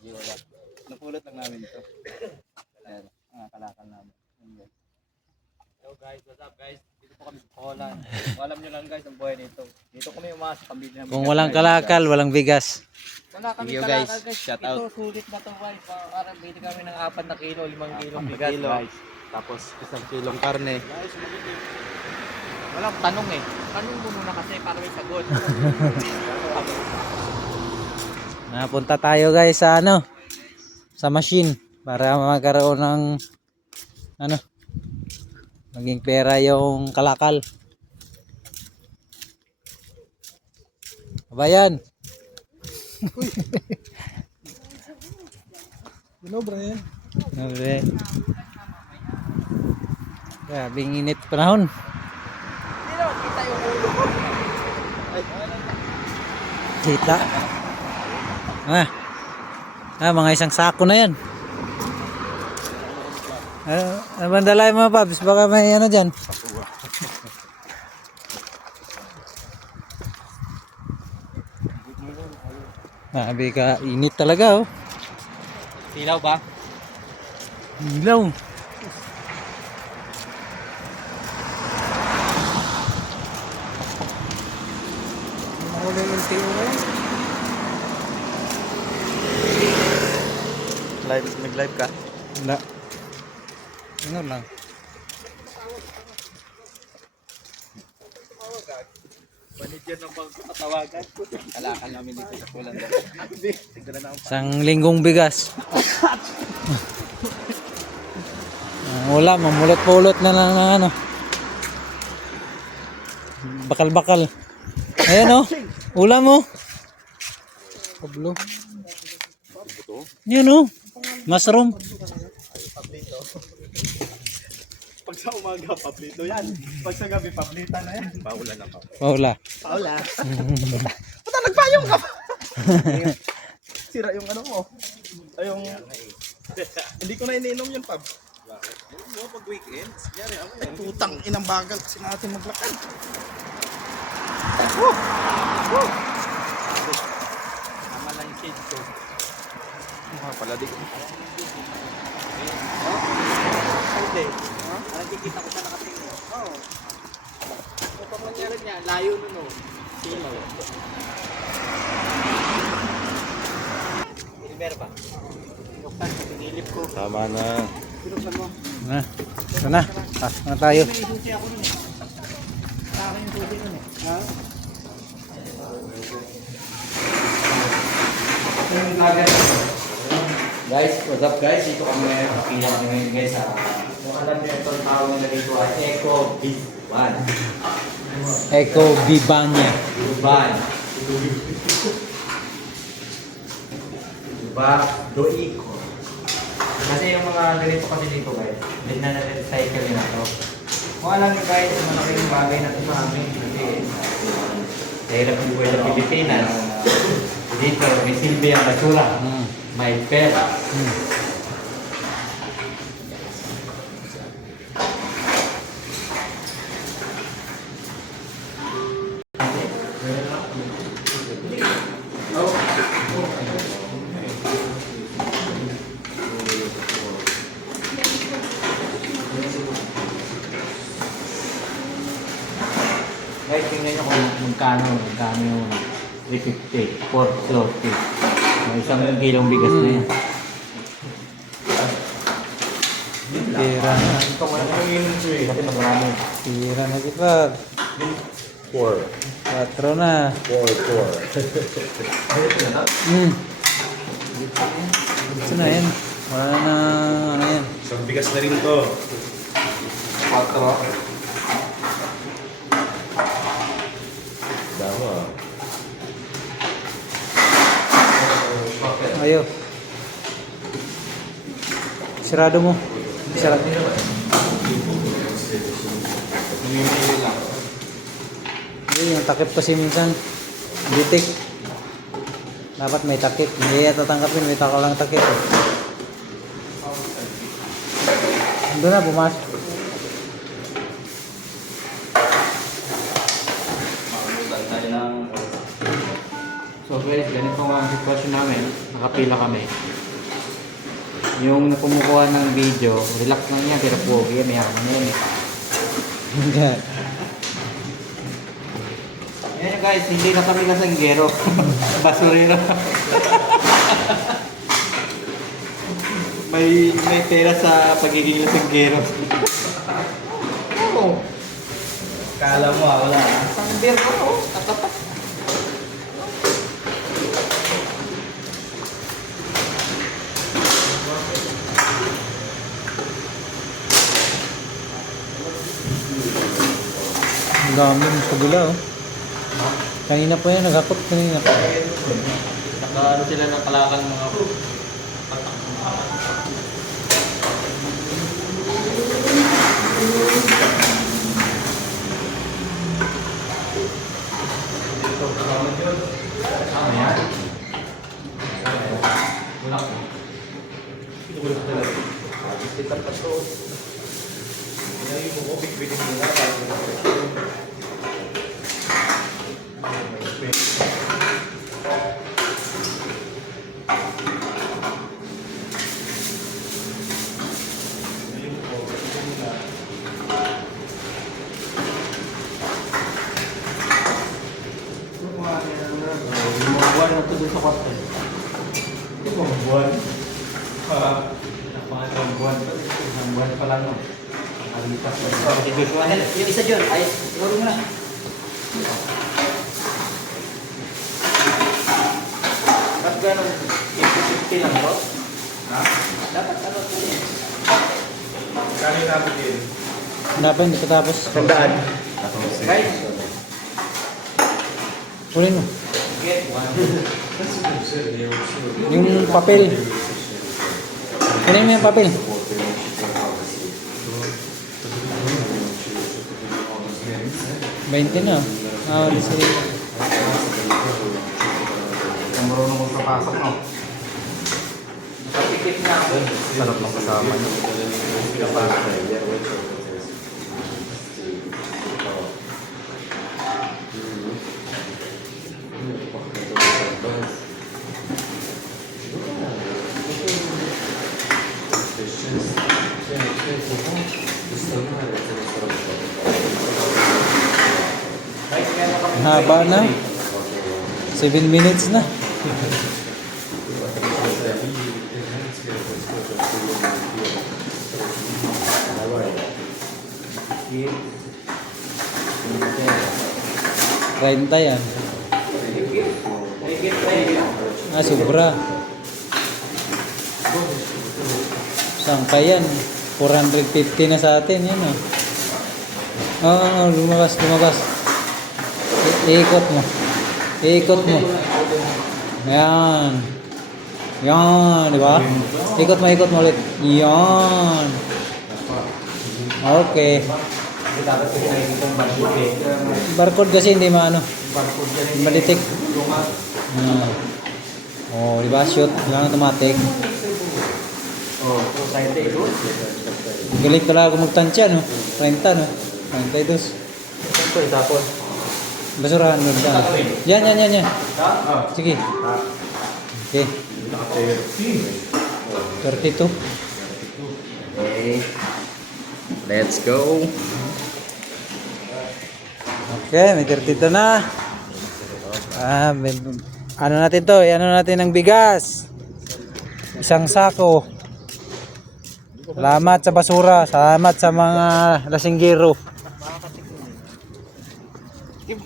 Hindi wala. Napulot lang namin ito. Ayan, kalakal namin. Ayan. Hello guys, what's up guys? Dito po kami sa Poland. Alam nyo lang guys ang buhay nito. Dito kami umasa pambili ng Kung walang kalakal, walang bigas. wala kami Thank you, kalakal guys. guys. Shout Ito out. sulit na to guys. Parang bili kami ng 4 na kilo, 5 kilong bigas guys. Tapos 1 kilong karne. Walang tanong eh. Tanong mo muna kasi para may sagot. Napunta tayo guys sa ano, sa machine para magkaroon ng ano, maging pera yung kalakal. Bayan. Binobra yan. Grabe. Grabing init panahon. Hindi naman kita yung ulo ko. Kita. Mga isang sako na yan. Bandalay mo Pabs, baka may ano dyan. Sabi ka, init talaga oh. Silaw ba? Ilaw. Mahuli yung tiro. Nag-live ka? Wala. Ano lang. Manager ng bangko katawagan. Kalakal namin dito sa Poland. Isang linggong bigas. Wala, mamulot-pulot na lang ng ano. Bakal-bakal. Ayan oh. Ulam mo. Pablo. Yan oh. Mushroom. Pag sa umaga, pablito yan. Pag sa gabi, pablita na yan. Paula na pa. Paula. Paula. Puta, nagpayong ka pa. Sira yung ano mo. Ay, yung... Hindi ko na iniinom yun, Pab. Bakit? Mo pag weekends. Yari ako yan. Putang inang bagal kasi natin maglakad. Woo! Woo! Tama lang yung shade ko. Mukha pala di. Hindi. Nakikita ko sa nakatingin. Oo. Kung pa mangyari niya, layo nun o. Silaw. Silver ba? Buksan sa pinilip ko. Tama na. Pinuksan mo. Ito na. Ano tayo? May susi ako nun eh. Sa akin yung susi nun eh. Ha? Guys, what's up guys? Ito kami ngayon. Pakila kami ngayon guys sa kung alam niyo itong tawag nila dito ay Eco Biban. Eco Bibanya. Biban. Diba? Doiko. Kasi yung mga ganito kasi dito guys, hindi na na-recycle nila to. Kung alam niyo guys, malaking bagay na ito sa amin kasi sa hirap ng buhay ng Pilipinas, dito may silbi ang basura. May pera. Guys, tingnan nyo kung magkano yung 350, 440. May 1 kilong bigas na yan. Pira na. Ito ko yung ininom ko eh. Kasi magrami. Pira na kita. 4. 4 na. 4. Gusto na yan. Wala na ano yan. Isang bigas na rin to. 4. Dama. Ayo. Sarado mo. Sarado. Namimili lang. Hindi, yung takip kasi minsan. Bitik. Dapat may takip. Hindi yan tatanggapin. May lang takip. Doon na, pumasok. Makamutan tayo ng... So, So guys, ganito ang sitwasyon namin. Nakapila kami. Yung kumukuha ng video, relax lang niya, pero pogi, mayaman na yun eh. Ayan guys, hindi na kami kasanggero. Basurero. may pera sa pagiging lasanggero. Oo. Kala mo wala. Sanggero ko to. Tatatak. Ang dami mo sa gula, oh. Kanina pa yan, nagakot kanina pa. Nakaano sila ng kalakal mga Ano yan? Wala ko. Wala talaga. Kita pa to. Ngayon mo, big-bigin mo na. Buwan na ito doon sa kwarto. Ito po, buwan. Pangatang buwan pa. Isang buwan pa lang. Nakalipas pa. Si Joshua. Yung isa dyan, ay, siguro mo na. Ba't gano'n? 50-50 lang bro? Ha? Dapat ano po yun. Kali natin din. Dapat hindi pa tapos. Tandaan. Guys, Kunin mo. get one. Yung papel. Kunin mo yung papel. 20 na. Ah, wala sila. Kung marunong kong papasok, no? Nakapikit na ako. Sarap ng kasama niyo. Guys, meron kami. Haba na. 7 minutes na. Renta yan. Ah, sobra. Saan pa yan? 450 na sa atin. Yan ah. Oo, lumabas, lumabas. Iikot mo. Iikot mo. Yan. Yan, di ba? Ikot mo ulit. Yan. Okay. Hindi dapat kasi nakikita yung barcode eh. Barcode kasi hindi maano. Barcode yan eh. Malitik. Luma. Oh, di ba? Shoot. Lang automatic. Oh, so tayo tayo. Galit pala ako magtansya, no? 30, no? 32. Ito, itapon. Basurahan mo. Yan. Ha? Sige. Okay. 32. Okay. Let's go. Okay, may 32 na. Ah, ano natin to? Ano natin ng bigas? Isang sako. Salamat sa basura. Salamat sa mga lasinggero.